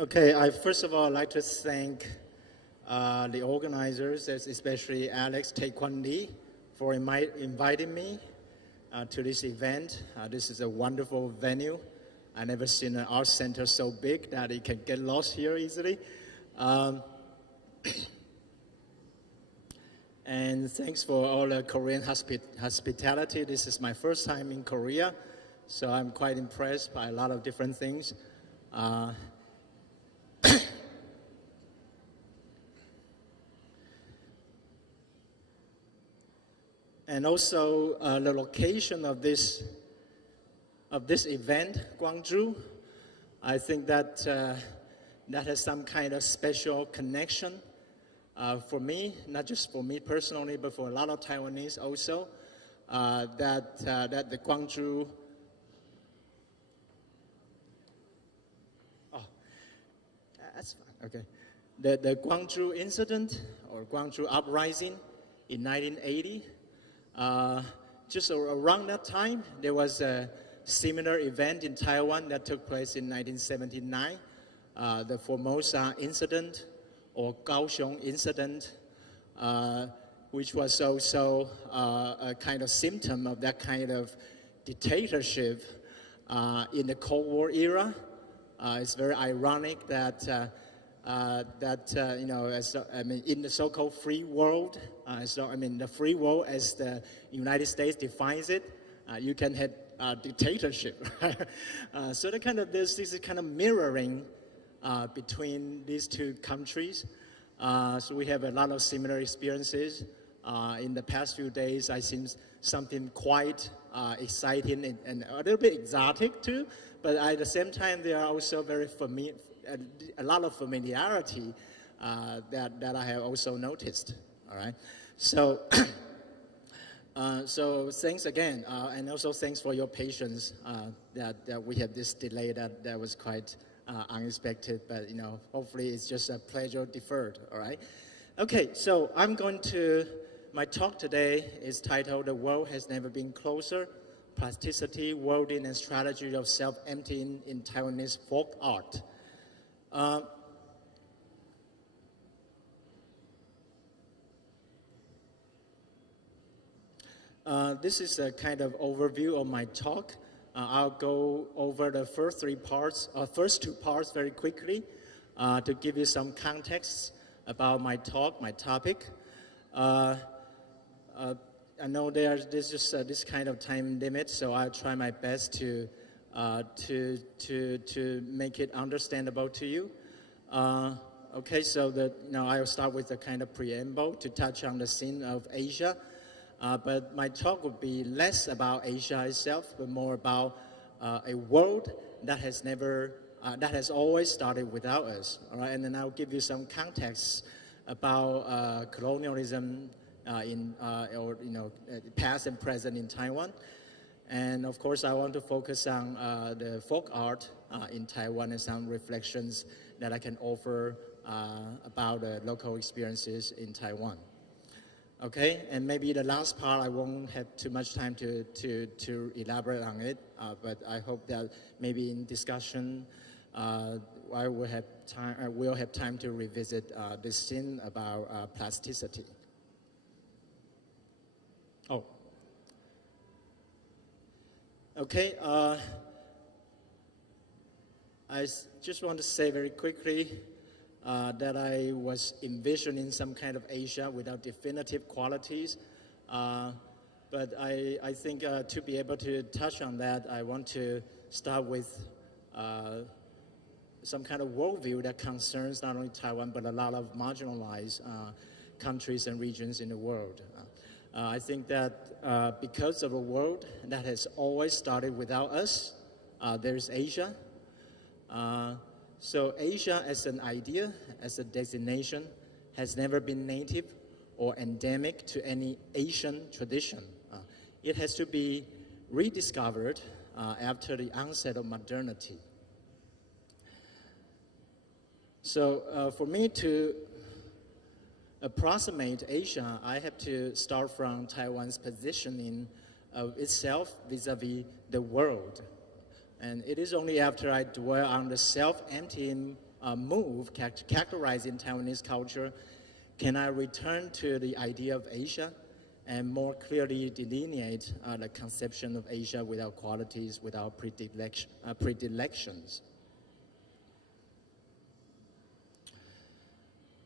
Okay, first of all, I'd like to thank the organizers, especially Alex Taekwon for inviting me to this event. This is a wonderful venue. I've never seen an art center so big that you can get lost here easily. And thanks for all the Korean hospitality. This is my first time in Korea, so I'm quite impressed by a lot of different things. And also the location of this event, Gwangju, I think that that has some kind of special connection for me, not just for me personally, but for a lot of Taiwanese also. That the Gwangju, that's fine. Okay, the Gwangju incident or Gwangju uprising in 1980. Just around that time, there was a similar event in Taiwan that took place in 1979, the Formosa incident or Kaohsiung incident, which was also a kind of symptom of that kind of dictatorship in the Cold War era. It's very ironic that you know, in the so-called free world, the free world as the United States defines it, you can have dictatorship. So this is kind of mirroring between these two countries. So we have a lot of similar experiences. In the past few days, I've seen something quite exciting and a little bit exotic too, but at the same time, they are also very familiar. A lot of familiarity that I have also noticed. All right, so so thanks again, and also thanks for your patience that we had this delay that was quite unexpected. But you know, hopefully it's just a pleasure deferred. All right. Okay, so my talk today is titled "The World Has Never Been Closer: Plasticity, Wording, and Strategy of Self-Emptying in Taiwanese Folk Art." This is a kind of overview of my talk. I'll go over the first two parts very quickly to give you some context about my talk, my topic. I know there's just this kind of time limit, so I'll try my best to make it understandable to you. Okay, so now I'll start with a kind of preamble to touch on the scene of Asia. But my talk would be less about Asia itself, but more about a world that has always started without us. All right, and then I'll give you some context about colonialism past and present in Taiwan. And of course, I want to focus on the folk art in Taiwan and some reflections that I can offer about the local experiences in Taiwan. Okay, and maybe the last part I won't have too much time to elaborate on it, but I hope that maybe in discussion we'll have time to revisit this scene about plasticity. Oh. Okay, I just want to say very quickly that I was envisioning some kind of Asia without definitive qualities, but I think to be able to touch on that, I want to start with some kind of worldview that concerns not only Taiwan, but a lot of marginalized countries and regions in the world. I think that because of a world that has always started without us, there's Asia. So Asia as an idea, as a designation, has never been native or endemic to any Asian tradition. It has to be rediscovered after the onset of modernity. So for me to approximate Asia, I have to start from Taiwan's positioning of itself vis-a-vis the world. And it is only after I dwell on the self-emptying move characterizing Taiwanese culture, can I return to the idea of Asia and more clearly delineate the conception of Asia without qualities, without predilections?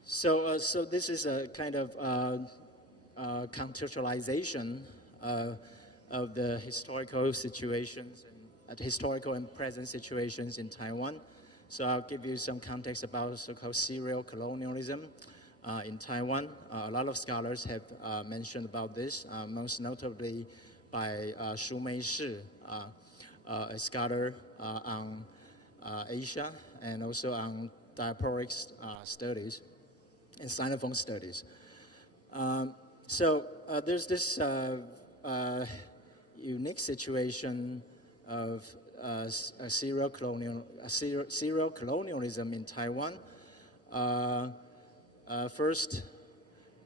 So this is a kind of contextualization of the historical situations and historical and present situations in Taiwan. So I'll give you some context about so-called serial colonialism in Taiwan. A lot of scholars have mentioned about this, most notably by Shu Meishi, a scholar on Asia and also on diasporic studies and Sinophone studies. So there's this unique situation of serial colonialism in Taiwan. First,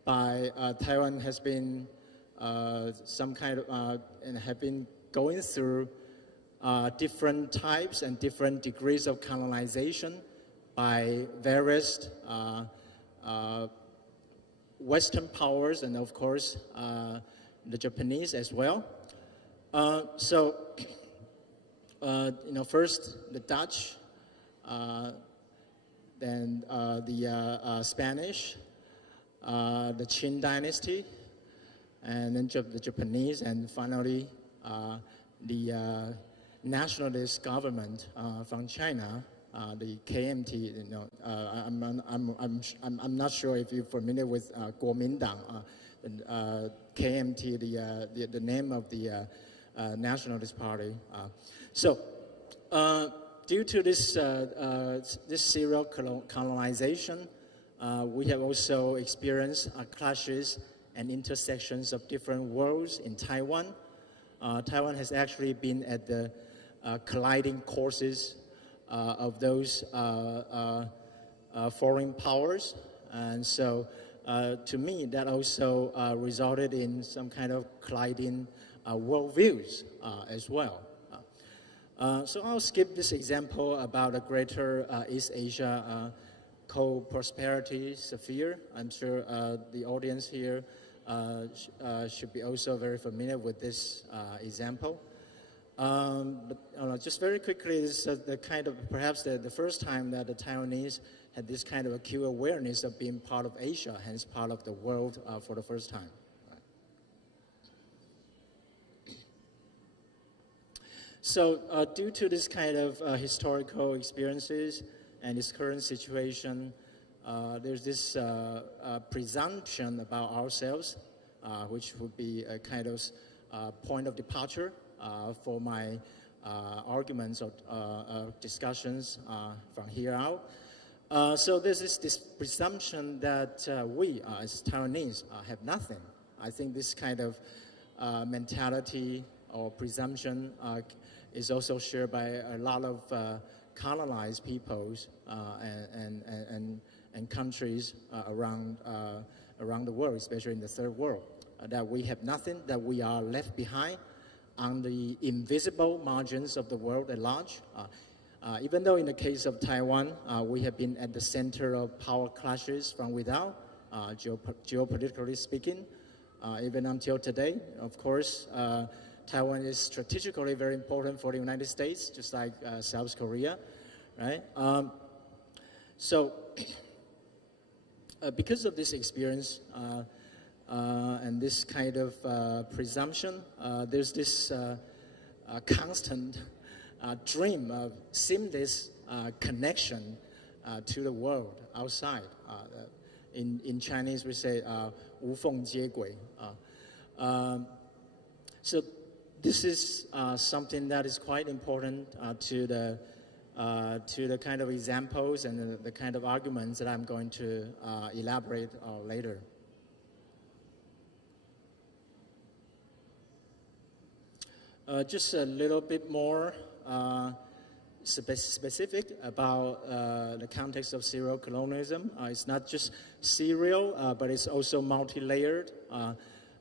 Taiwan has been some kind of and have been going through different types and different degrees of colonization by various Western powers and of course the Japanese as well. First the Dutch, then the Spanish, the Qin dynasty, and then the Japanese, and finally the nationalist government from China, the KMT. I'm not sure if you're familiar with Kuomintang, KMT, the name of the nationalist party. Due to this serial colonization, we have also experienced clashes and intersections of different worlds in Taiwan. Taiwan has actually been at the colliding courses of those foreign powers, and so to me that also resulted in some kind of colliding worldviews as well. So I'll skip this example about a greater East Asia co-prosperity sphere. I'm sure the audience here should be also very familiar with this example. But just very quickly, this is the kind of perhaps the first time that the Taiwanese had this kind of acute awareness of being part of Asia, hence part of the world for the first time. So due to this kind of historical experiences and this current situation, there's this presumption about ourselves, which would be a kind of point of departure for my arguments or discussions from here out. So there's this presumption that we, as Taiwanese, have nothing. I think this kind of mentality or presumption is also shared by a lot of colonized peoples and countries around the world, especially in the third world, that we have nothing, that we are left behind on the invisible margins of the world at large. Even though in the case of Taiwan, we have been at the center of power clashes from without, geopolitically speaking, even until today. Of course, Taiwan is strategically very important for the United States, just like South Korea, right? Because of this experience and this kind of presumption, there's this constant dream of seamless connection to the world outside. In Chinese, we say 无缝接轨. So this is something that is quite important to the kind of examples and the kind of arguments that I'm going to elaborate later. Just a little bit more specific about the context of serial colonialism. It's not just serial, but it's also multi-layered.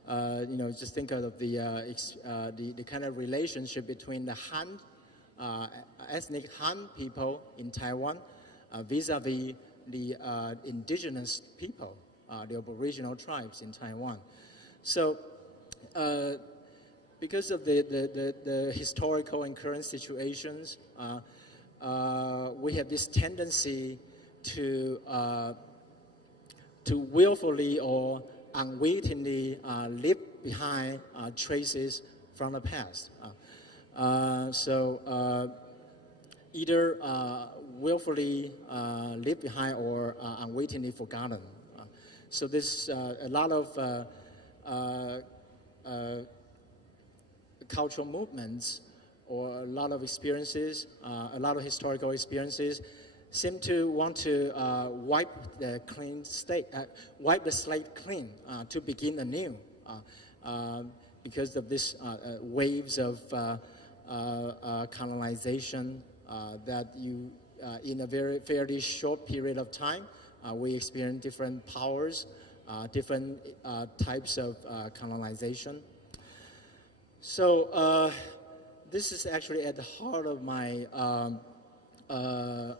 Just think of the kind of relationship between the Han, ethnic Han people in Taiwan, vis-a-vis the indigenous people, the Aboriginal tribes in Taiwan. So because of the historical and current situations, we have this tendency to willfully or unwittingly leave behind traces from the past. Either willfully leave behind or unwittingly forgotten. So there's a lot of cultural movements or a lot of experiences, a lot of historical experiences seem to want to wipe the slate clean to begin anew because of this waves of colonization that in a fairly short period of time, we experience different powers, different types of colonization. So this is actually at the heart of my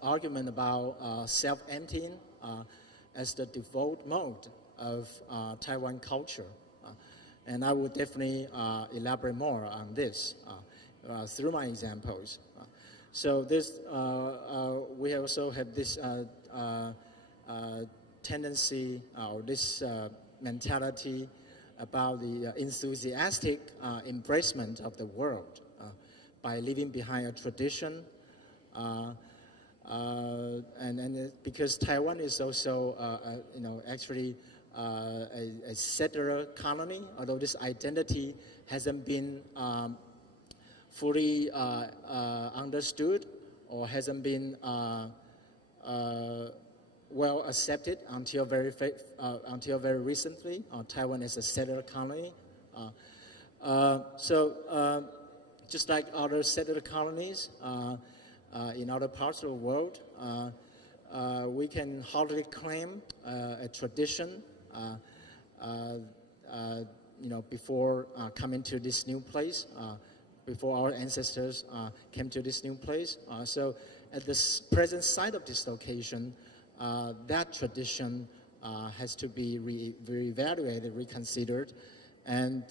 argument about self-emptying as the default mode of Taiwan culture. And I will definitely elaborate more on this through my examples. So this, we also have this tendency or this mentality about the enthusiastic embracement of the world by leaving behind a tradition. And because Taiwan is also, actually a settler colony, although this identity hasn't been fully understood or hasn't been well accepted until very recently. Taiwan is a settler colony. Just like other settler colonies in other parts of the world, we can hardly claim a tradition, before coming to this new place, before our ancestors came to this new place. So at the present site of dislocation, that tradition has to be reevaluated, reconsidered. And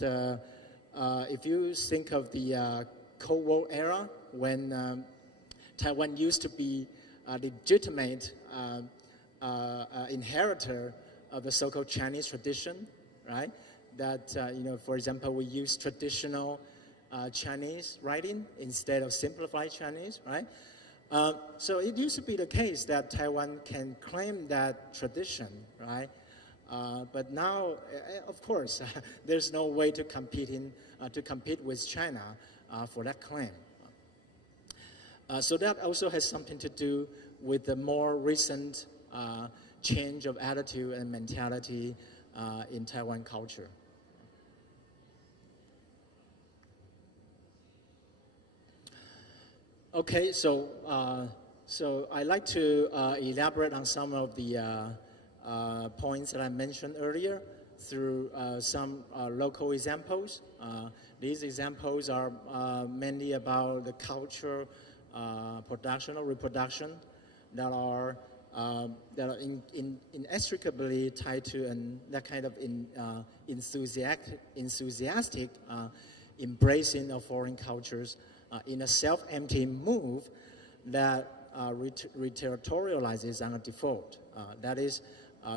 if you think of the Cold War era, when Taiwan used to be a legitimate inheritor of the so-called Chinese tradition, right? That, for example, we use traditional Chinese writing instead of simplified Chinese, right? So it used to be the case that Taiwan can claim that tradition, right? But now, of course, there's no way to compete with China for that claim. So that also has something to do with the more recent change of attitude and mentality in Taiwan culture. Okay, so I'd like to elaborate on some of the points that I mentioned earlier through some local examples. These examples are mainly about the culture, production or reproduction that are inextricably tied to that kind of enthusiastic embracing of foreign cultures in a self-emptying move that reterritorializes on a default. That is,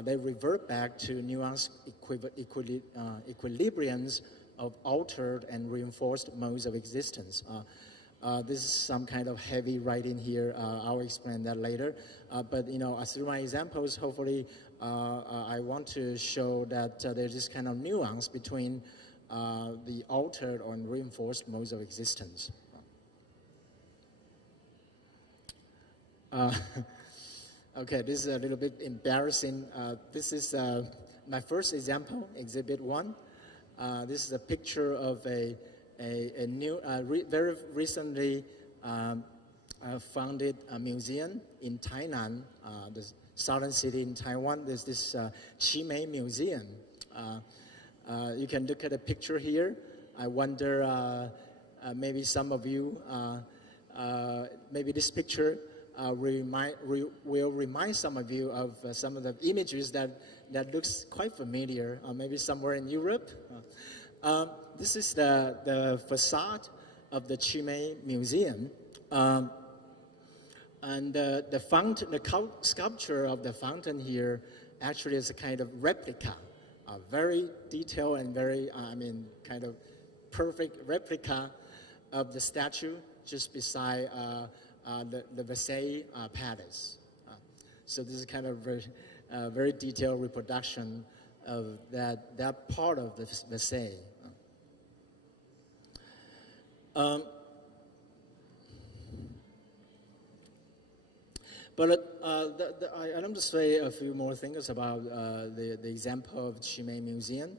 they revert back to nuanced equilibriums of altered and reinforced modes of existence. This is some kind of heavy writing here. I'll explain that later. But through my examples, hopefully, I want to show that there's this kind of nuance between the altered and reinforced modes of existence. Okay, this is a little bit embarrassing. This is my first example, Exhibit 1. This is a picture of a new, very recently founded museum in Tainan, the southern city in Taiwan. There's this Qimei Museum. You can look at the picture here. I wonder, maybe some of you, maybe this picture will remind some of you of some of the images that looks quite familiar, maybe somewhere in Europe. This is the facade of the Chimay Museum. And the sculpture of the fountain here actually is a kind of replica, a very detailed and very, kind of perfect replica of the statue just beside the Versailles Palace. So this is kind of very detailed reproduction of that part of the Versailles. But I want to say a few more things about the example of Chimay Museum.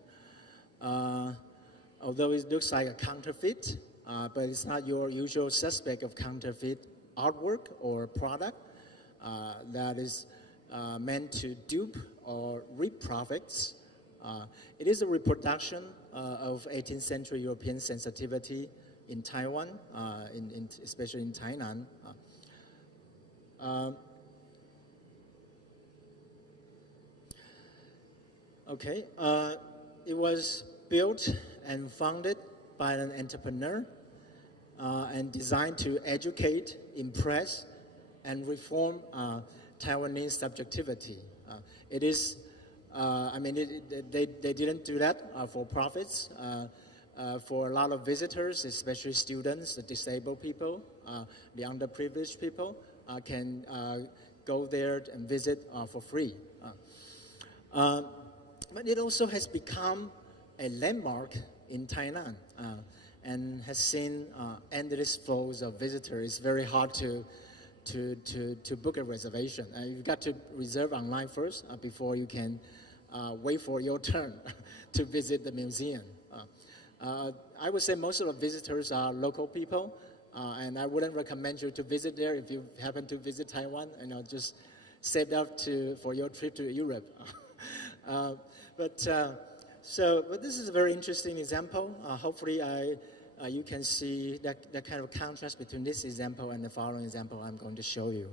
Although it looks like a counterfeit, but it's not your usual suspect of counterfeit artwork or product that is meant to dupe or reap profits. It is a reproduction of 18th century European sensitivity in Taiwan, especially in Tainan. It was built and founded by an entrepreneur and designed to educate, impress, and reform Taiwanese subjectivity. It is, they didn't do that for profits. For a lot of visitors, especially students, the disabled people, the underprivileged people, can go there and visit for free. But it also has become a landmark in Tainan and has seen endless flows of visitors. It's very hard to book a reservation. You've got to reserve online first before you can wait for your turn to visit the museum. I would say most of the visitors are local people, and I wouldn't recommend you to visit there if you happen to visit Taiwan. Just save up for your trip to Europe. But this is a very interesting example. Hopefully, you can see that kind of contrast between this example and the following example I'm going to show you.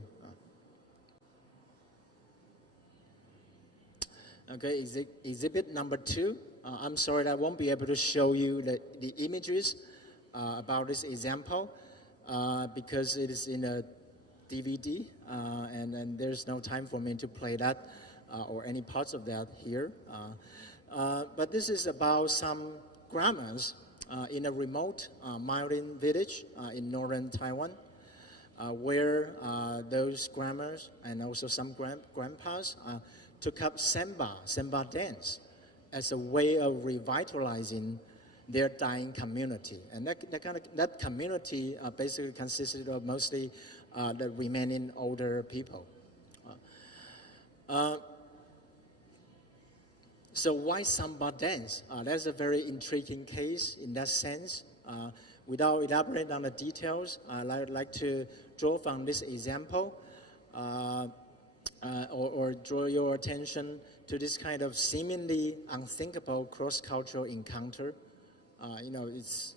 Okay, exhibit number 2. I'm sorry that I won't be able to show you the images about this example because it is in a DVD and there's no time for me to play that or any parts of that here. But this is about some grandmas in a remote mountain village in northern Taiwan where those grandmas and also some grandpas took up Samba dance as a way of revitalizing their dying community. And that community basically consisted of mostly the remaining older people. So why Samba dance? That's a very intriguing case in that sense. Without elaborating on the details, I'd like to draw from this example or draw your attention to this kind of seemingly unthinkable cross-cultural encounter. It's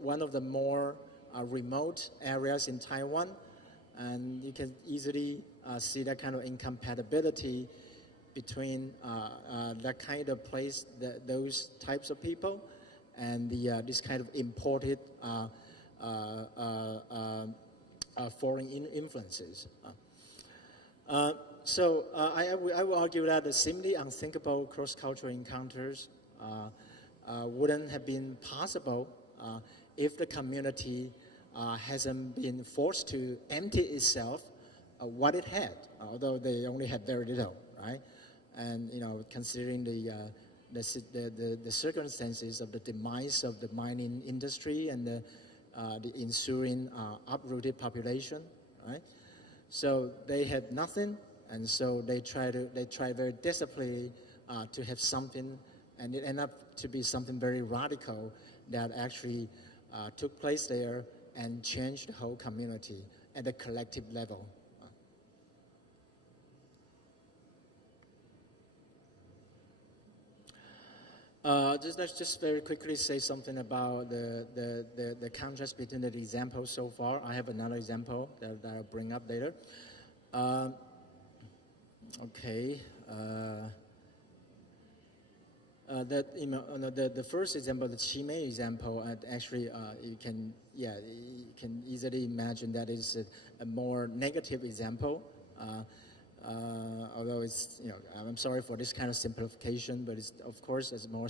one of the more remote areas in Taiwan, and you can easily see that kind of incompatibility between that kind of place, those types of people, and this kind of imported foreign influences. So I will argue that the seemingly unthinkable cross-cultural encounters wouldn't have been possible if the community hasn't been forced to empty itself of what it had, although they only had very little, right? And considering the circumstances of the demise of the mining industry and the ensuing uprooted population, right? So they had nothing, and so they try very desperately to have something, and it ended up to be something very radical that actually took place there and changed the whole community at a collective level. Let's just very quickly say something about the contrast between the examples so far. I have another example that I'll bring up later. Okay. The first example, the Qimei example, actually you can easily imagine that is a more negative example. Although it's, I'm sorry for this kind of simplification, but it's, of course, it's a more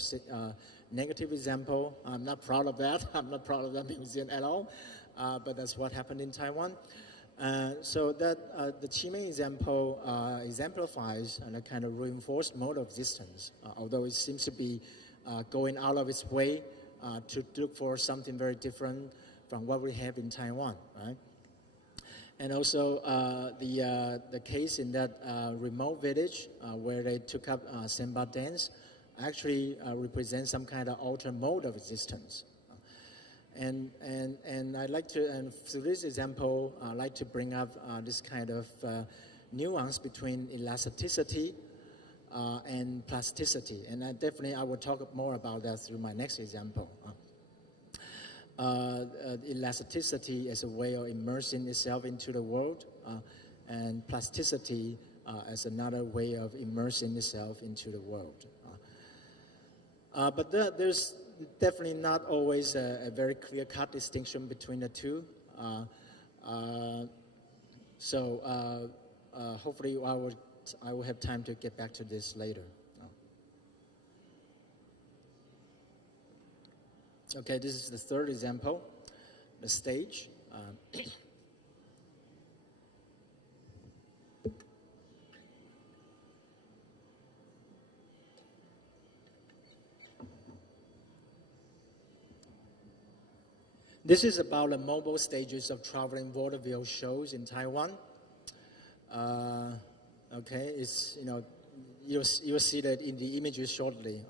negative example. I'm not proud of that. I'm not proud of that museum at all, but that's what happened in Taiwan. So that the Qimei example exemplifies a kind of reinforced mode of existence, although it seems to be going out of its way to look for something very different from what we have in Taiwan, right? And also the case in that remote village where they took up Senba dance actually represents some kind of alternate mode of existence. And I'd like to, and through this example, I'd like to bring up this kind of nuance between elasticity and plasticity. And I will talk more about that through my next example. Elasticity as a way of immersing itself into the world, and plasticity as another way of immersing itself into the world. But there's definitely not always a very clear-cut distinction between the two. So hopefully I will have time to get back to this later. Okay, this is the third example, the stage. This is about the mobile stages of traveling vaudeville shows in Taiwan. Okay, it's, you'll see that in the images shortly.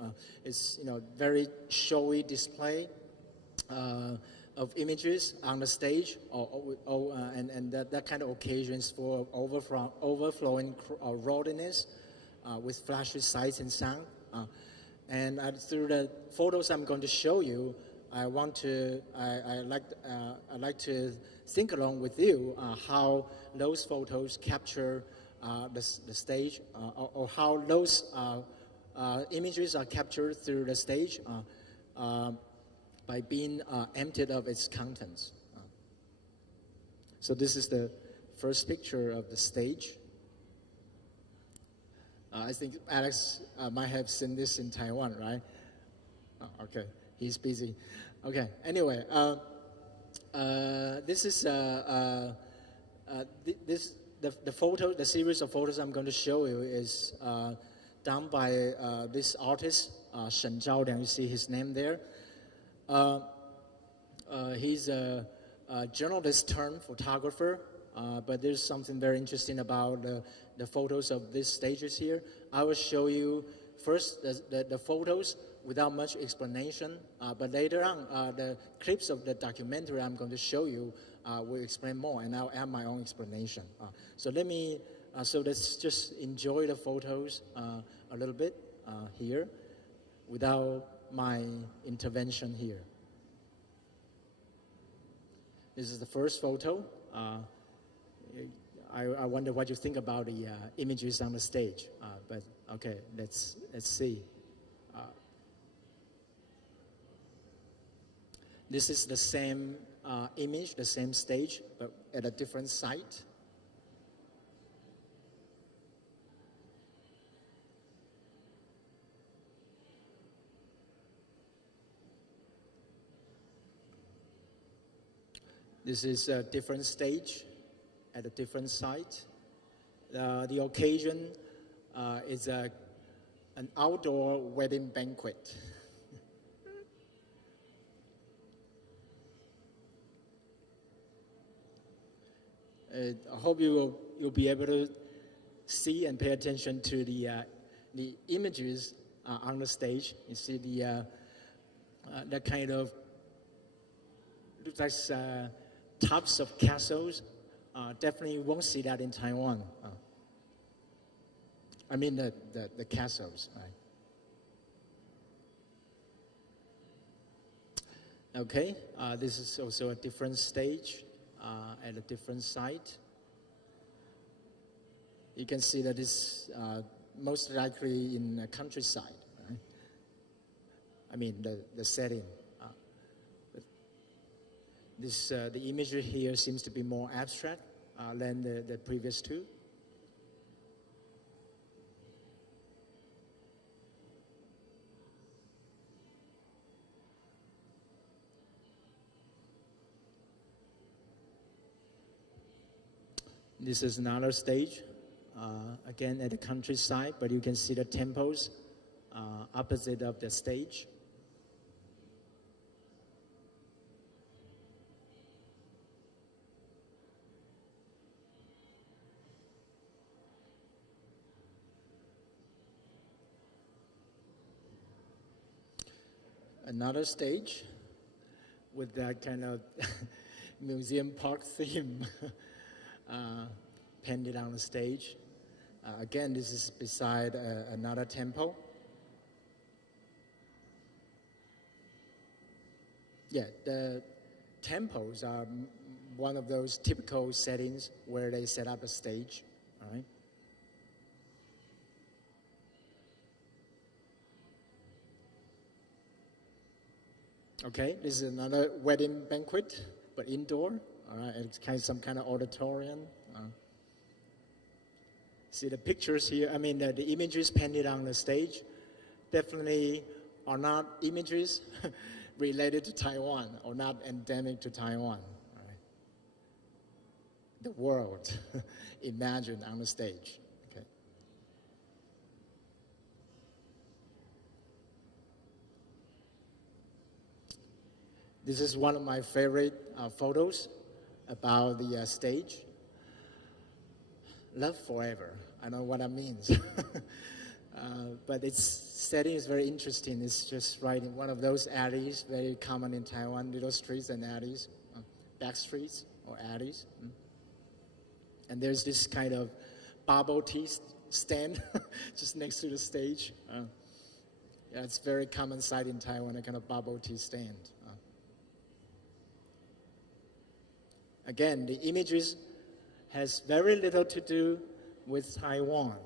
It's, very showy display of images on the stage, and that kind of occasions for overflowing rowdiness with flashy sights and sound. And through the photos I'm going to show you, I like to think along with you how those photos capture the stage, or how those images are captured through the stage by being emptied of its contents. So this is the first picture of the stage. I think Alex might have seen this in Taiwan, right? Oh, okay, he's busy. Okay, anyway, this is the photo, the series of photos I'm going to show you is done by this artist, Shen Zhaoliang. You see his name there. He's a journalist turned photographer, but there's something very interesting about the photos of these stages here. I will show you first the photos without much explanation, but later on, the clips of the documentary I'm going to show you will explain more, and I'll add my own explanation. So let's just enjoy the photos a little bit here without my intervention here. This is the first photo. I wonder what you think about the images on the stage, but okay, let's see. This is the same image, the same stage, but at a different site. This is a different stage at a different site. The occasion is an outdoor wedding banquet. I hope you'll be able to see and pay attention to the images on the stage. You see the kind of looks like tops of castles. Definitely won't see that in Taiwan. I mean the castles, right? Okay, this is also a different stage at a different site. You can see that it's most likely in a countryside, right? I mean, the setting. The imagery here seems to be more abstract than the previous two. This is another stage, again at the countryside, but you can see the temples opposite of the stage. Another stage with that kind of museum park theme painted on the stage. Again, this is beside another temple. Yeah, the temples are one of those typical settings where they set up a stage, all right? Okay, this is another wedding banquet, but indoor. All right, it's kind of some kind of auditorium. See the pictures here. I mean, the images painted on the stage definitely are not images related to Taiwan or not endemic to Taiwan. All right. The world imagined on the stage. Okay. This is one of my favorite photos about the stage. Love forever. I don't know what that means. But its setting is very interesting. It's just right in one of those alleys, very common in Taiwan, little streets and alleys, back streets or alleys. And there's this kind of bubble tea stand just next to the stage. Yeah, it's very common sight in Taiwan, a kind of bubble tea stand. Again, the images has very little to do with Taiwan.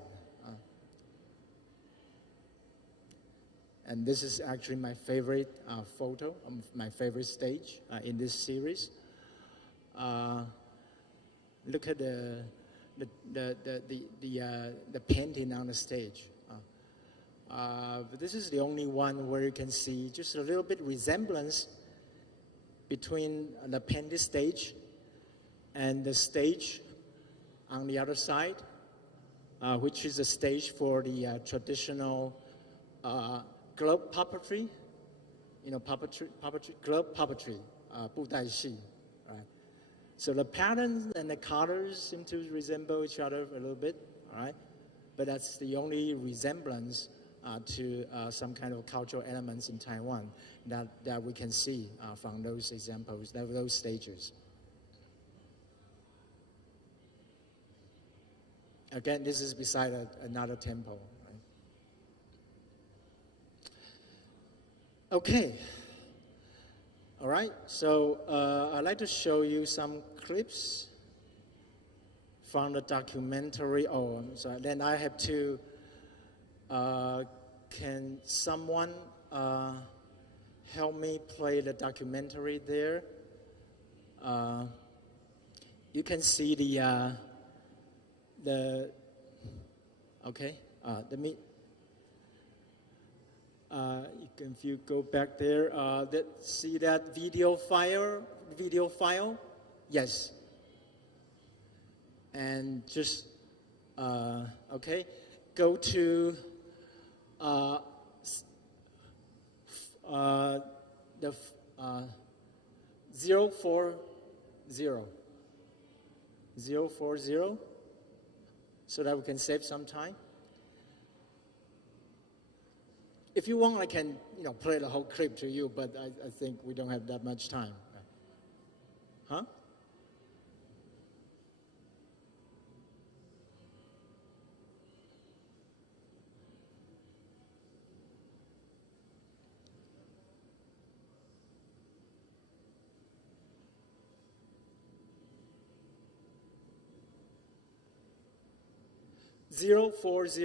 And this is actually my favorite photo, my favorite stage in this series. Look at the painting on the stage. But this is the only one where you can see just a little bit resemblance between the painted stage and the stage on the other side, which is a stage for the traditional globe puppetry, globe puppetry, 布袋戏, right? So the patterns and the colors seem to resemble each other a little bit, all right? But that's the only resemblance to some kind of cultural elements in Taiwan that we can see from those examples, those stages. Again, this is beside another temple. Right? Okay. All right. So I'd like to show you some clips from the documentary. Oh, I'm sorry. Then I have to. Can someone help me play the documentary there? You can see okay, let me, if you go back there, see that video file? Yes. And just, okay, go to the 040, so that we can save some time. If you want, I can play the whole clip to you, but I think we don't have that much time. Huh? 040.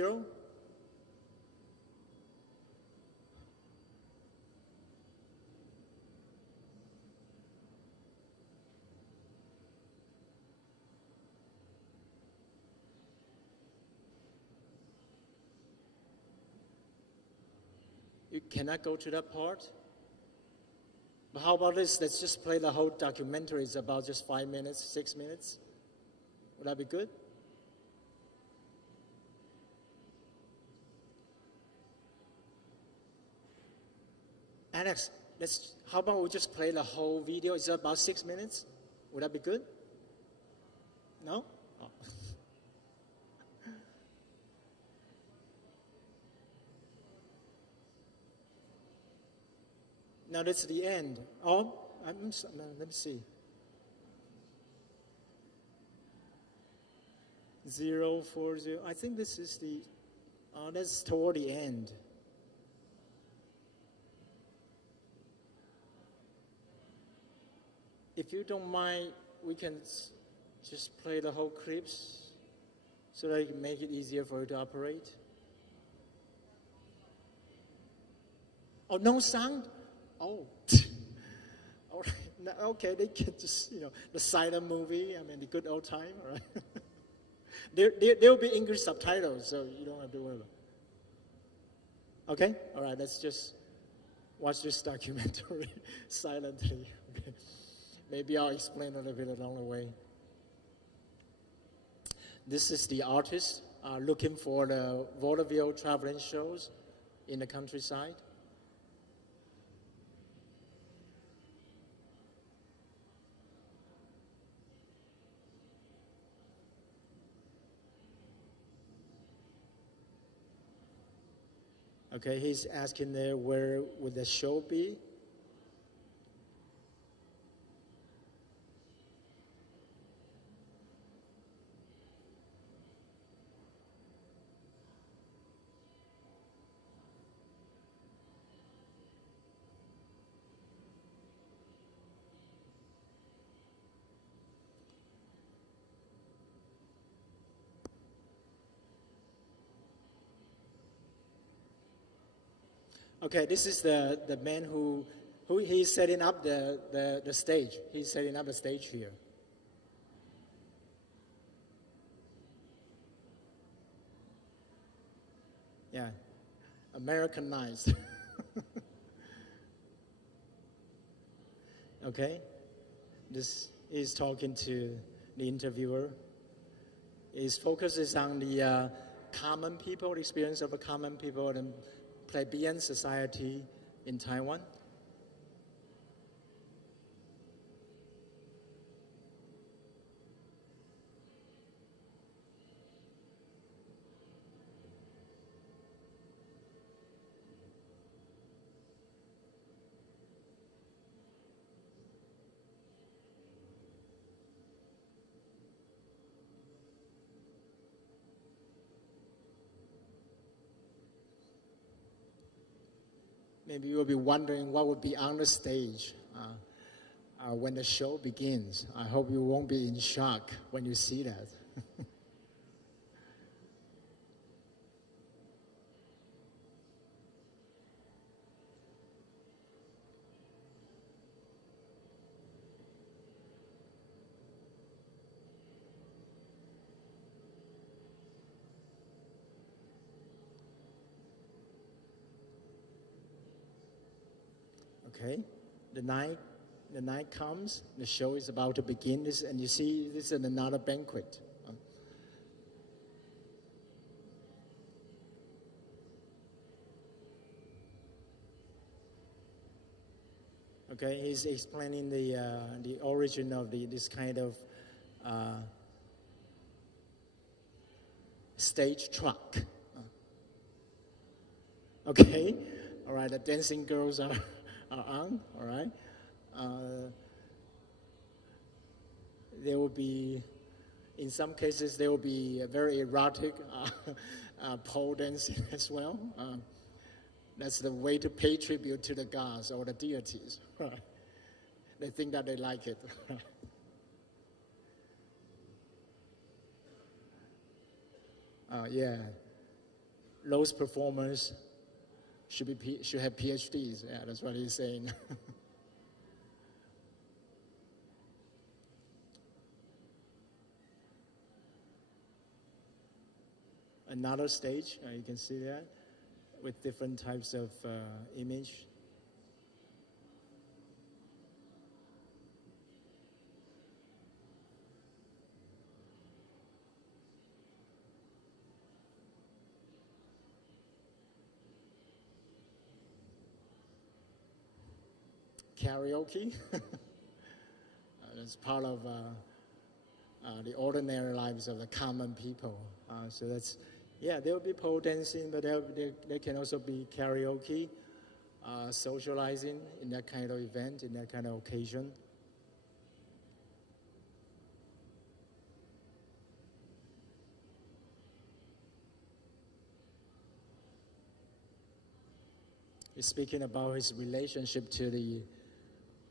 You cannot go to that part? But how about this? Let's just play the whole documentary. It's about just 5 minutes, 6 minutes. Would that be good? Alex, how about we just play the whole video? It's about 6 minutes. Would that be good? No? Oh. Now that's the end. Oh, no, let me see. 040. I think this is the. Oh, that's toward the end. If you don't mind, we can just play the whole clips so that you can make it easier for you to operate. Oh, no sound? Oh. All right. Okay, they can just, the silent movie, the good old time, all right? There will be English subtitles, so you don't have to worry about it. Okay? All right, let's just watch this documentary silently. Okay. Maybe I'll explain a little bit along the way. This is the artist looking for the vaudeville traveling shows in the countryside. Okay, he's asking there, where would the show be? Okay, this is the man who he's setting up the stage. He's setting up the stage here. Yeah, Americanized. Okay, this is talking to the interviewer. His focus is on the common people, the experience of the common people and plebeian society in Taiwan. Maybe you'll be wondering what would be on the stage when the show begins. I hope you won't be in shock when you see that. Okay, the night comes, the show is about to begin, and you see this is another banquet. Okay, he's explaining the origin of this kind of stage truck. Okay, all right, the dancing girls are on, all right. There will be, in some cases, there will be a very erotic pole dancing as well. That's the way to pay tribute to the gods or the deities. They think that they like it. Yeah, those performers should have PhDs. Yeah, that's what he's saying. Another stage, you can see that, with different types of image. Karaoke. That's part of the ordinary lives of the common people. So that's, yeah, there will be pole dancing, but there can also be karaoke, socializing in that kind of event, in that kind of occasion. He's speaking about his relationship to the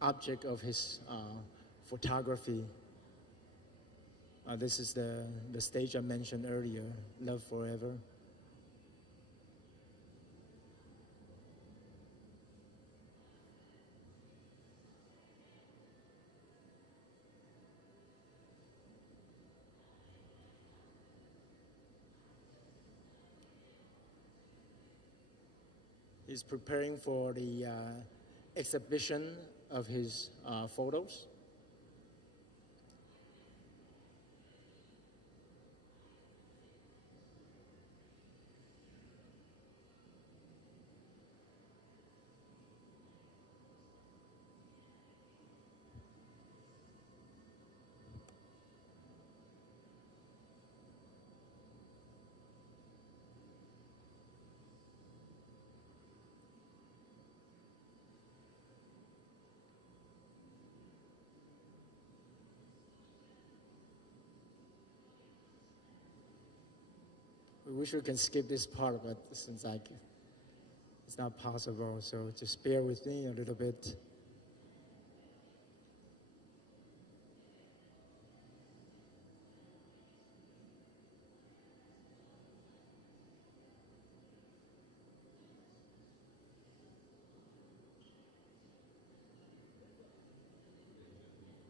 object of his photography. This is the stage I mentioned earlier, Love Forever. He's preparing for the exhibition of his photos. We wish we can skip this part, but since it's not possible, so just bear with me a little bit.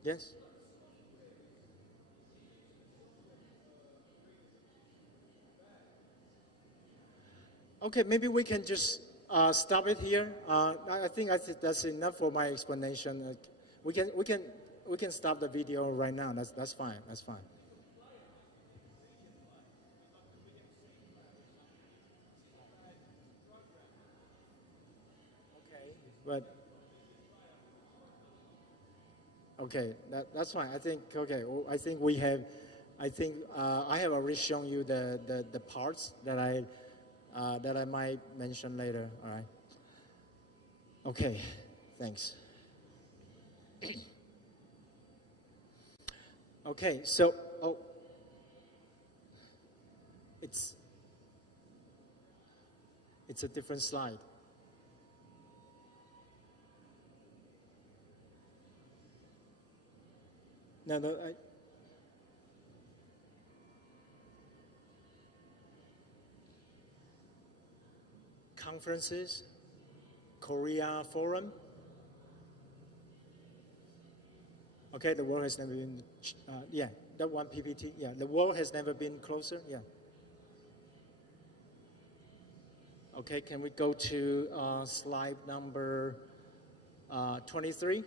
Yes? Okay, maybe we can just stop it here. I think that's enough for my explanation. We can stop the video right now. That's fine. That's fine. Okay, but okay, that's fine. I think okay. I think we have. I think I have already shown you the parts that I might mention later. All right. Okay. Thanks. Okay. So it's a different slide. No. Conferences, Korea Forum. Okay, the world has never been, yeah, that one PPT, yeah, the world has never been closer, yeah. Okay, can we go to slide number 23?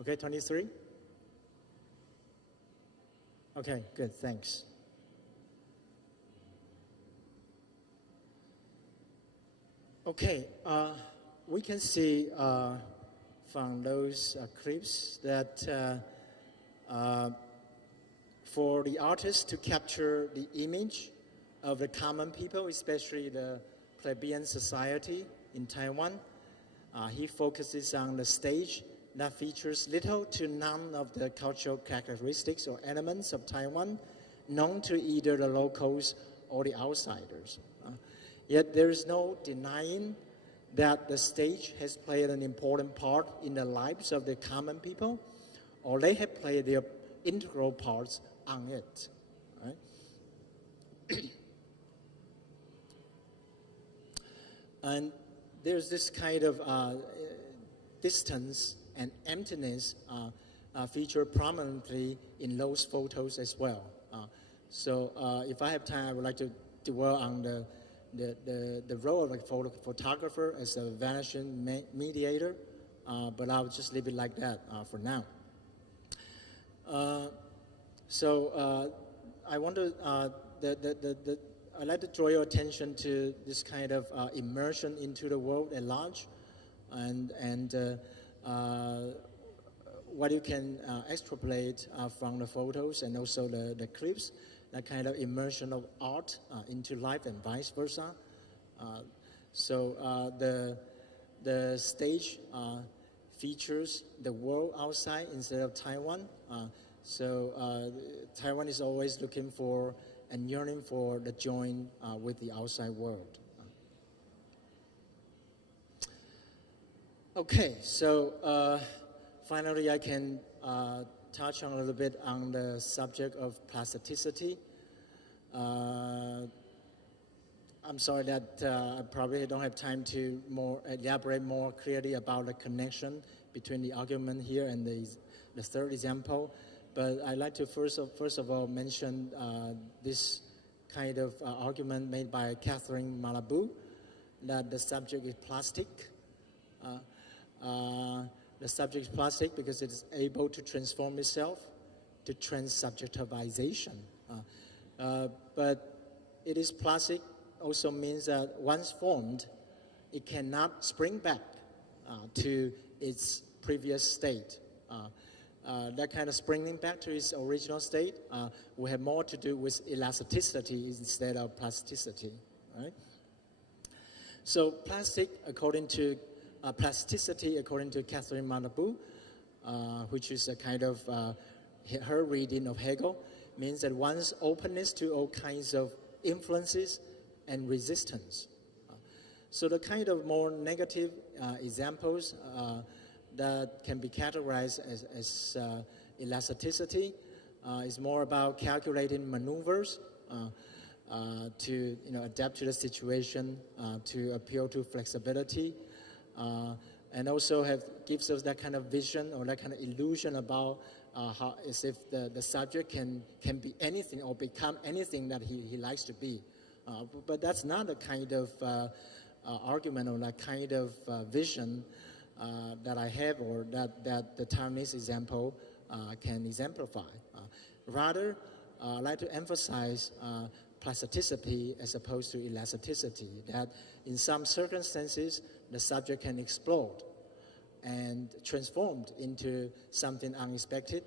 Okay, 23? Okay, good, thanks. Okay, we can see from those clips that for the artist to capture the image of the common people, especially the plebeian society in Taiwan, he focuses on the stage that features little to none of the cultural characteristics or elements of Taiwan known to either the locals or the outsiders. Yet there is no denying that the stage has played an important part in the lives of the common people, or they have played their integral parts on it. Right? And there's this kind of distance and emptiness featured prominently in those photos as well. So if I have time, I would like to dwell on the role of a photographer as a vanishing mediator, but I'll just leave it like that for now. I want to, I'd like to draw your attention to this kind of immersion into the world at large, and what you can extrapolate from the photos and also the clips, that kind of immersion of art into life and vice versa. The stage features the world outside instead of Taiwan. Taiwan is always looking for and yearning for the join with the outside world. Okay, so finally I can touch on a little bit on the subject of plasticity. I'm sorry that I probably don't have time to elaborate more clearly about the connection between the argument here and the third example. But I'd like to first of all mention this kind of argument made by Catherine Malabou, that the subject is plastic. The subject is plastic because it is able to transform itself to transsubjectivization. But it is plastic also means that once formed, it cannot spring back to its previous state. That kind of springing back to its original state will have more to do with elasticity instead of plasticity, right? So plasticity, according to Catherine Malabou, which is a kind of her reading of Hegel, means that one's openness to all kinds of influences and resistance. So the kind of more negative examples that can be categorized as elasticity is more about calculating maneuvers to adapt to the situation, to appeal to flexibility, and also gives us that kind of vision or that kind of illusion about how as if the subject can be anything or become anything that he likes to be. But that's not the kind of argument or that kind of vision that I have or that the Taiwanese example can exemplify. Rather, I'd like to emphasize plasticity as opposed to elasticity, that in some circumstances, the subject can explode and transformed into something unexpected.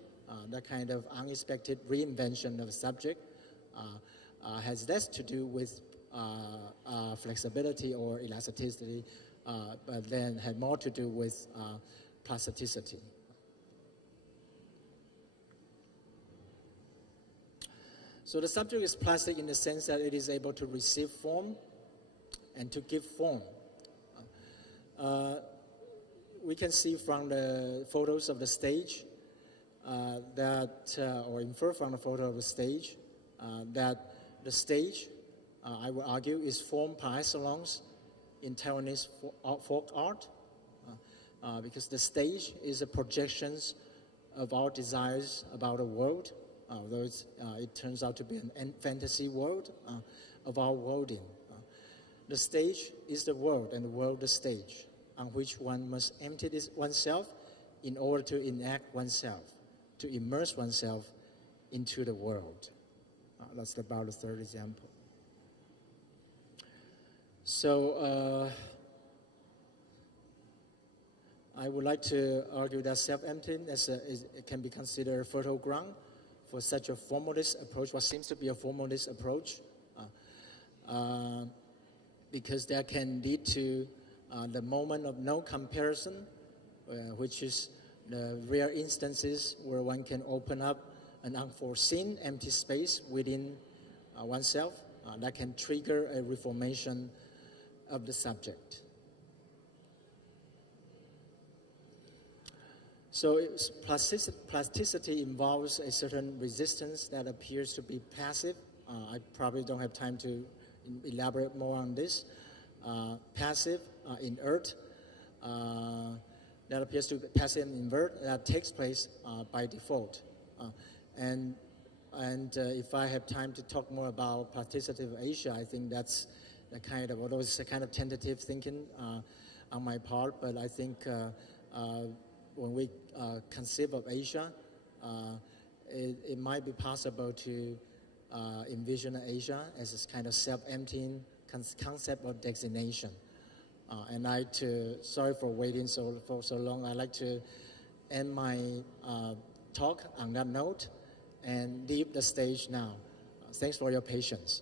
That kind of unexpected reinvention of the subject has less to do with flexibility or elasticity, but then had more to do with plasticity. So the subject is plastic in the sense that it is able to receive form and to give form. We can see from the photos of the stage or infer from the photo of the stage that the stage, I would argue, is formed par excellence in Taiwanese folk art, because the stage is a projection of our desires about the world, although it turns out to be a fantasy world of our worlding. The stage is the world, and the world the stage, on which one must empty oneself in order to enact oneself, to immerse oneself into the world. That's about the third example. So I would like to argue that self-emptying it can be considered a fertile ground for such a formalist approach, what seems to be a formalist approach, because that can lead to the moment of no comparison, which is the rare instances where one can open up an unforeseen empty space within oneself that can trigger a reformation of the subject. So plasticity involves a certain resistance that appears to be passive. I probably don't have time to elaborate more on this. Passive, inert, that appears to be passive and invert, that takes place by default. And if I have time to talk more about plasticity of Asia, I think that's the kind of, although it's a kind of tentative thinking on my part, but I think when we conceive of Asia, it might be possible to envision Asia as this kind of self-emptying concept of designation. And sorry for waiting for so long. I'd like to end my talk on that note and leave the stage now. Thanks for your patience.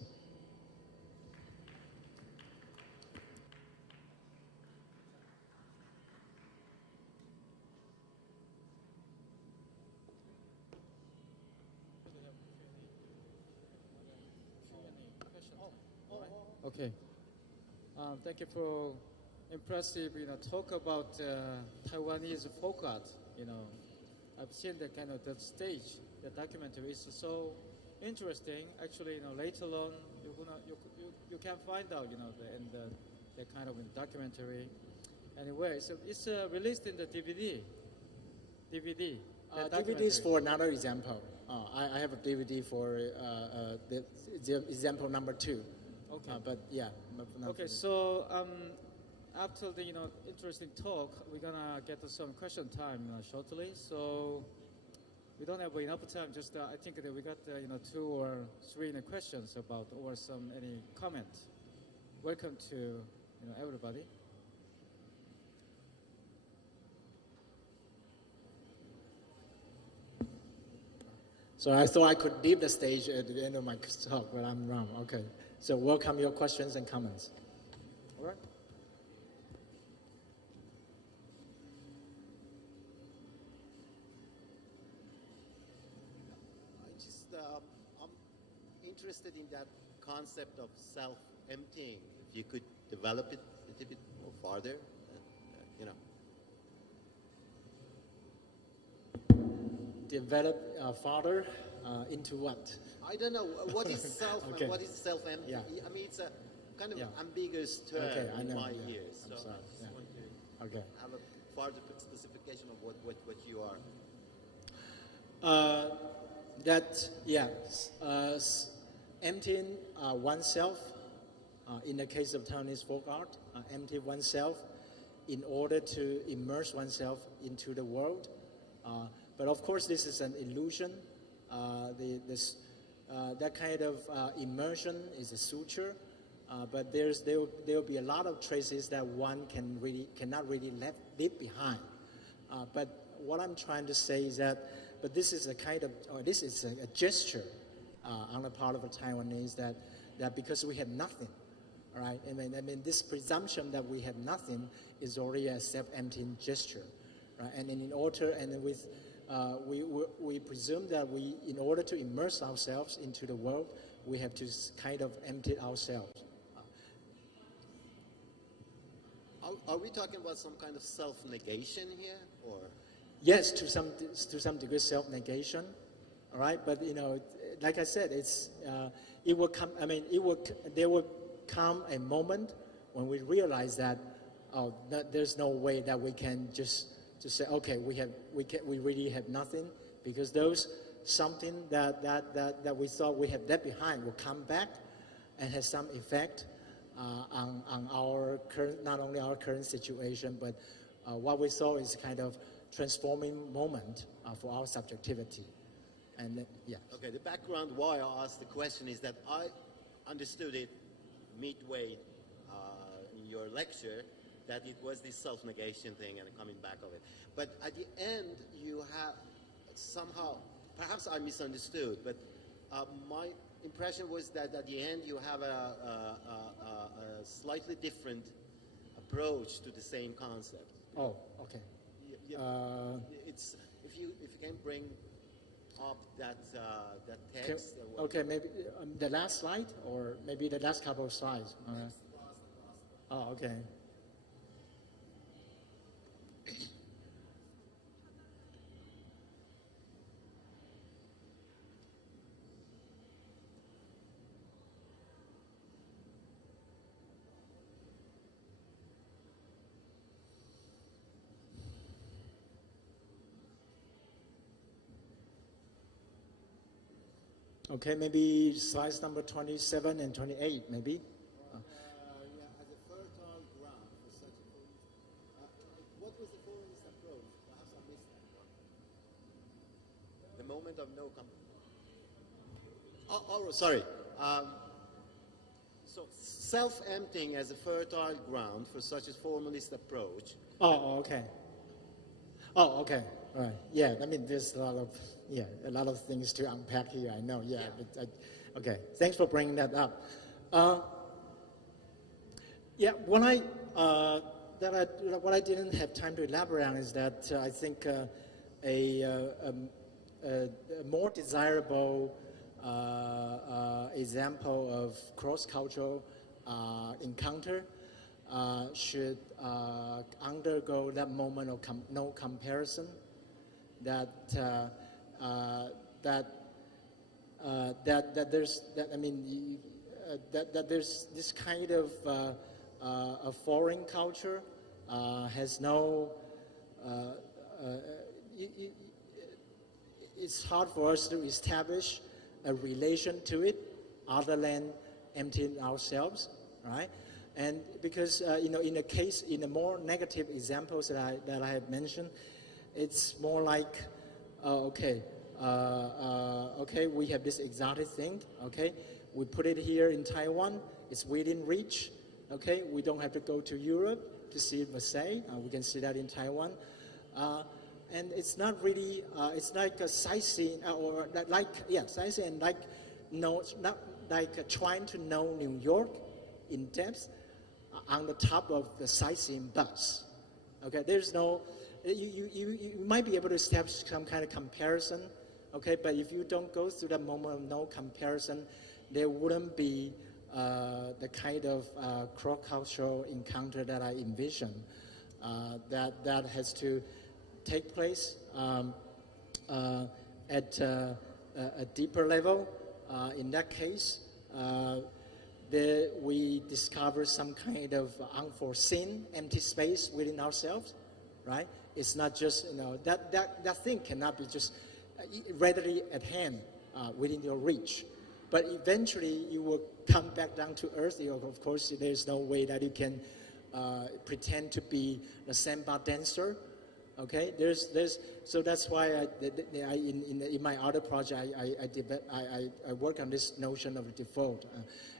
Okay. Thank you for impressive, talk about Taiwanese folk art. I've seen the kind of the stage, the documentary is so interesting. Actually, later on you can find out, the kind of documentary. Anyway, so it's released in the DVD. DVD is for another example. I have a DVD for the example number 2. Okay. But yeah. Okay, so after the interesting talk, we're gonna get to some question time shortly. So we don't have enough time. Just I think that we got 2 or 3 questions about or any comment. Welcome to everybody. So I thought I could leave the stage at the end of my talk, but I'm wrong. Okay. So welcome your questions and comments. All right. I'm interested in that concept of self-emptying. If you could develop it a little bit more farther, Develop further into what? I don't know. What is self Okay. and what is self-empty? Yeah. I mean, it's a kind of ambiguous term in my ears. So sorry. I just want to Okay. have a further specification of what you are. Emptying oneself, in the case of Taiwanese folk art, empty oneself in order to immerse oneself into the world. But of course, this is an illusion. That kind of immersion is a suture, but there will be a lot of traces that one cannot really leave behind. But what I'm trying to say is that, but this is a kind of, this is a gesture on the part of the Taiwanese that because we have nothing, right? I mean, this presumption that we have nothing is already a self-emptying gesture, right? And in order, and with we presume that in order to immerse ourselves into the world, we have to kind of empty ourselves. Are we talking about some kind of self-negation here, or? Yes, to some degree, self-negation. All right, but like I said, it will come. I mean, there will come a moment when we realize that there's no way that we can just to say, okay, we really have nothing, because those something that we thought we had left behind will come back and has some effect on our current, not only our current situation, but what we saw is kind of transforming moment for our subjectivity. And yeah. Okay, the background why I asked the question is that I understood it midway in your lecture, that it was this self-negation thing and coming back of it. But at the end, you have somehow, perhaps I misunderstood, but my impression was that at the end you have a slightly different approach to the same concept. Oh, okay. It's if you can bring up that text. Okay, maybe the last slide, or maybe the last couple of slides. Oh, okay. Okay, maybe slides number 27 and 28, maybe. Yeah, as a fertile ground for such a thing. What was the formalist approach? Perhaps I missed that one. The moment of no sorry. So self-emptying as a fertile ground for such a formalist approach. Oh, okay. Oh, okay. All right. Yeah, I mean, there's a lot of things to unpack here. I know. Yeah. But okay. Thanks for bringing that up. Yeah. What I didn't have time to elaborate on is that I think a more desirable example of cross-cultural encounter should undergo that moment of no comparison. That there's this kind of a foreign culture has no. It's hard for us to establish a relation to it other than emptying ourselves, right? And because in the more negative examples that I have mentioned, it's more like, okay, we have this exotic thing, okay, we put it here in Taiwan, it's within reach, okay, we don't have to go to Europe to see Versailles, we can see that in Taiwan, and it's not really, it's like a sightseeing, sightseeing, and not like trying to know New York in depth on the top of the sightseeing bus. Okay, there's no, you might be able to establish some kind of comparison, okay, but if you don't go through that moment of no comparison, there wouldn't be the kind of cross-cultural encounter that I envision that has to take place at a deeper level. In that case, we discover some kind of unforeseen empty space within ourselves, right? It's not just, that thing cannot be just readily at hand within your reach. But eventually you will come back down to earth. Of course, there's no way that you can pretend to be the samba dancer. Okay, so that's why in my other project I work on this notion of default,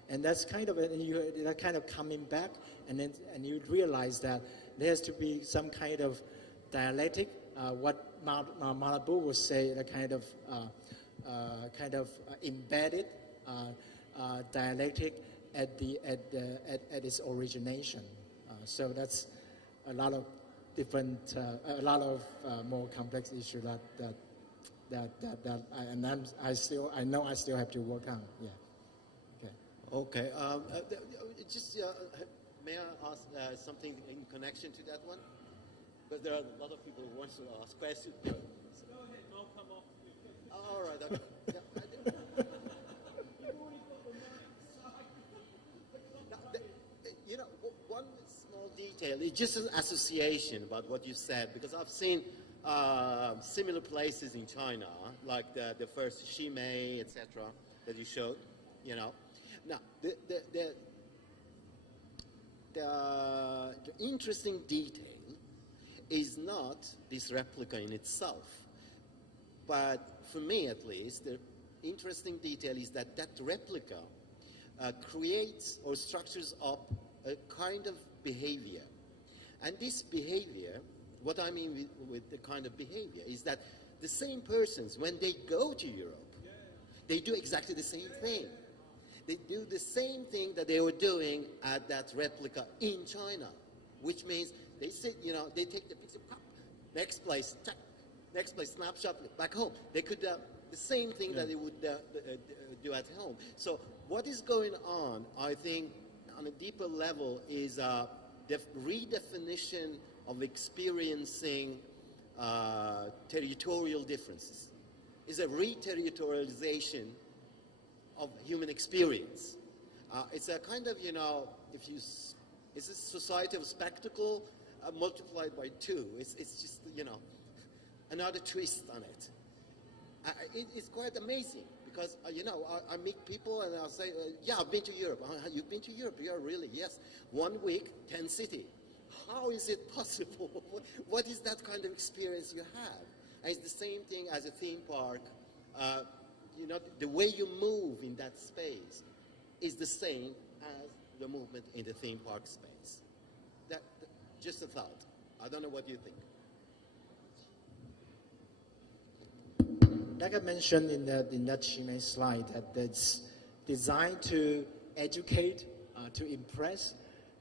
and that's kind of that kind of coming back, and you realize that there has to be some kind of dialectic. What Malabou would say, a kind of embedded dialectic at its origination. So that's a lot of different, a lot of more complex issues I know I still have to work on. Yeah. Okay. May I ask something in connection to that one? Because there are a lot of people who want to ask questions. Go ahead. I'll come off. All right. Okay. Yeah, one small detail, it's just an association about what you said, because I've seen similar places in China, like the first Shimei, etc., that you showed, Now, the interesting detail is not this replica in itself, but for me at least, the interesting detail is that replica creates or structures up a kind of behavior. And this behavior, what I mean with the kind of behavior, is that the same persons, when they go to Europe, they do exactly the same thing. They do the same thing that they were doing at that replica in China, which means they sit, they take the picture, pop, next place, check, next place, snapshot, back home. They could do the same thing that they would do at home. So what is going on, I think, on a deeper level is the redefinition of experiencing territorial differences. It's a re-territorialization of human experience. It's a kind of, it's a society of spectacle multiplied by 2. It's just, another twist on it. It's quite amazing because, you know, I meet people and I'll say, yeah, I've been to Europe. You've been to Europe? Yeah, really? Yes. 1 week, 10 cities. How is it possible? What is that kind of experience you have? And it's the same thing as a theme park. You know, the way you move in that space is the same as the movement in the theme park space. Just a thought. I don't know what you think. Like I mentioned in that Chimay slide, that it's designed to educate, to impress,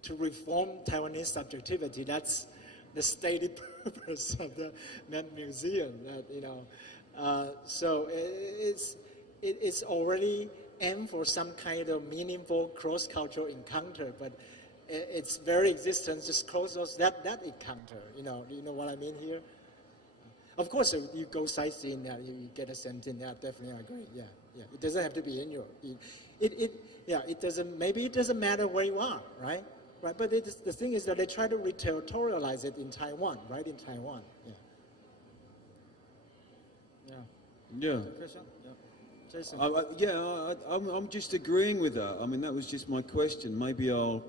to reform Taiwanese subjectivity. That's the stated purpose of the Met Museum. That, you know, so it's already aimed for some kind of meaningful cross-cultural encounter, but its very existence just closes that encounter. You know what I mean here? Of course, if you go sightseeing there, you get a sense in there. Definitely agree. Yeah. It doesn't have to be in Europe. It doesn't. Maybe it doesn't matter where you are, right? Right. But the thing is that they try to re-territorialize it in Taiwan, right? In Taiwan. Yeah. Question? Yeah. Jason. I'm just agreeing with that. I mean, that was just my question. Maybe I'll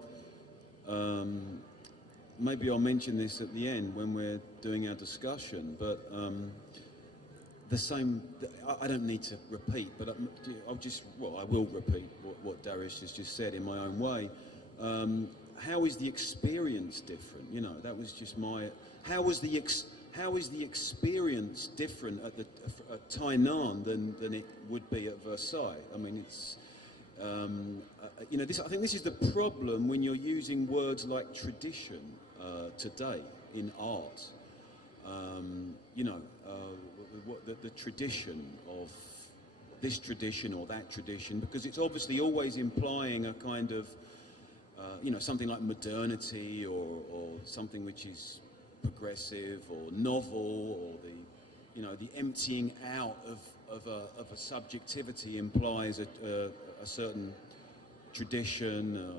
mention this at the end when we're doing our discussion, but I don't need to repeat, but I will repeat what Darius has just said in my own way. How is the experience different? You know, that was just how is the experience different at Tainan than it would be at Versailles? I mean, it's, you know, I think this is the problem when you're using words like tradition today in art. You know, the tradition of this tradition or that tradition, because it's obviously always implying a kind of, you know, something like modernity or something which is progressive or novel, or the emptying out of a subjectivity implies a certain tradition,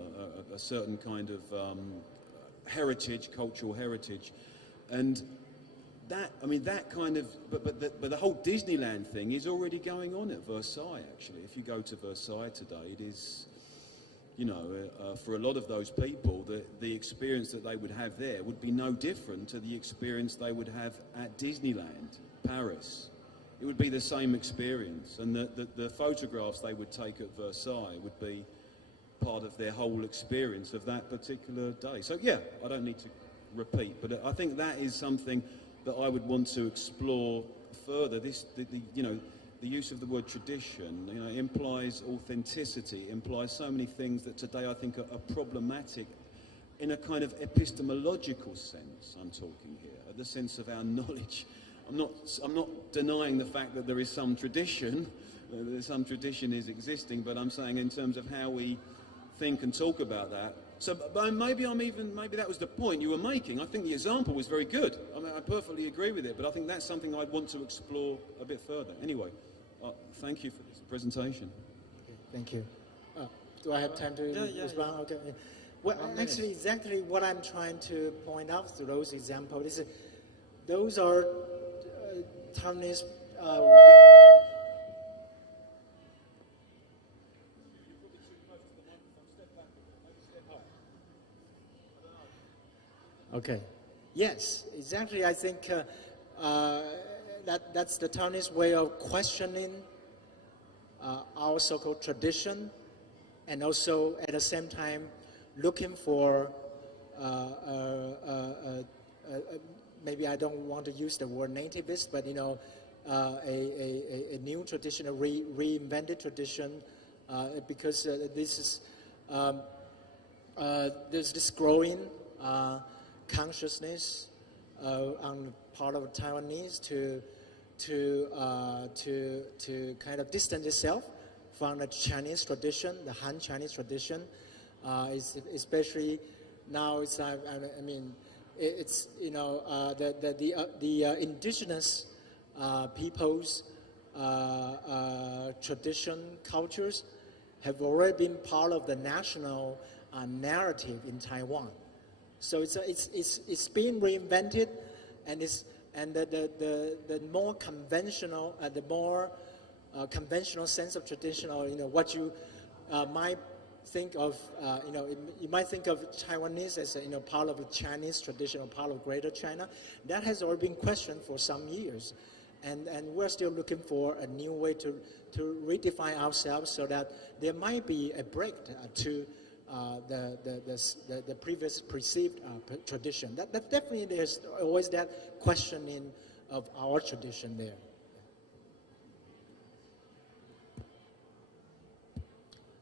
a certain kind of heritage, cultural heritage, and that, I mean, that kind of, but the whole Disneyland thing is already going on at Versailles. Actually, if you go to Versailles today, it is, you know, for a lot of those people, the experience that they would have there would be no different to the experience they would have at Disneyland, Paris. It would be the same experience, and the photographs they would take at Versailles would be part of their whole experience of that particular day. So yeah, I don't need to repeat, but I think that is something that I would want to explore further. You know, the use of the word tradition, you know, implies authenticity, implies so many things that today I think are problematic in a kind of epistemological sense. I'm talking here, the sense of our knowledge. I'm not denying the fact that there is some tradition, some tradition is existing, but I'm saying in terms of how we think and talk about that. So maybe that was the point you were making. I think the example was very good. I mean, I perfectly agree with it, but I think that's something I'd want to explore a bit further. Anyway, thank you for this presentation. Okay, thank you. Do I have time to respond? Yeah. Okay. Well, actually, exactly what I'm trying to point out through those examples is that those are Taiwanese. Okay. Yes, exactly. I think that's the Taiwanese way of questioning our so-called tradition, and also at the same time looking for maybe I don't want to use the word nativist, but you know, a new tradition, a reinvented tradition, because this is there's this growing consciousness on the part of Taiwanese to kind of distance itself from the Chinese tradition, the Han Chinese tradition, especially now. It's I mean, it's, you know, the indigenous people's tradition, cultures have already been part of the national narrative in Taiwan. So it's being reinvented, and the more conventional, the more conventional sense of tradition, or what you might think of. You might think of Taiwanese as part of the Chinese tradition or part of Greater China. That has already been questioned for some years, and we're still looking for a new way to redefine ourselves so that there might be a break to the previous perceived tradition. That definitely, there's always that questioning of our tradition there.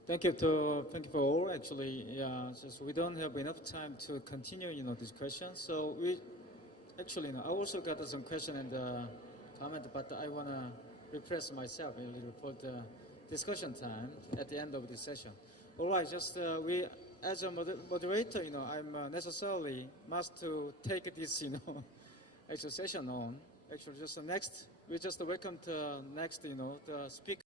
Thank you for all. Actually, just we don't have enough time to continue, this question. So we actually, I also got some question and comment, but I wanna repress myself a little for the discussion time at the end of this session. All right, just we as a moderator, I'm necessarily must to take this, actual session on. Actually, just the next, we just welcome the next, the speaker.